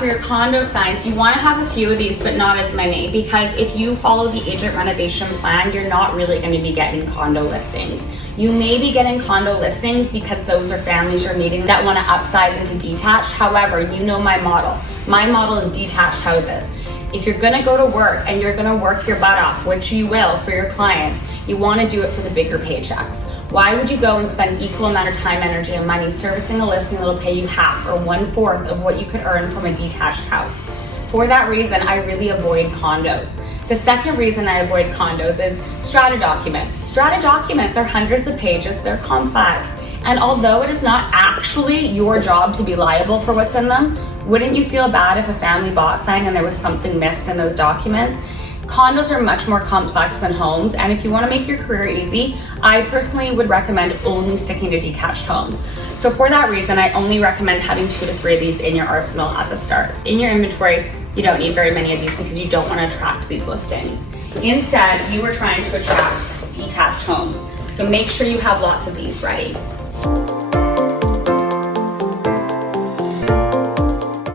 for your condo signs, you want to have a few of these, but not as many, because if you follow the agent renovation plan, you're not really going to be getting condo listings. You may be getting condo listings because those are families you're meeting that want to upsize into detached. However, you know my model. My model is detached houses. If you're going to go to work and you're going to work your butt off, which you will for your clients, you want to do it for the bigger paychecks. Why would you go and spend equal amount of time, energy, and money servicing a listing that'll pay you half or 1/4 of what you could earn from a detached house? For that reason, I really avoid condos. The second reason I avoid condos is strata documents. Strata documents are hundreds of pages, they're complex, and although it is not actually your job to be liable for what's in them, wouldn't you feel bad if a family bought something and there was something missed in those documents? Condos are much more complex than homes, and if you want to make your career easy, I personally would recommend only sticking to detached homes. So for that reason, I only recommend having 2 to 3 of these in your arsenal at the start. In your inventory, you don't need very many of these because you don't want to attract these listings. Instead, you are trying to attract detached homes. So make sure you have lots of these ready.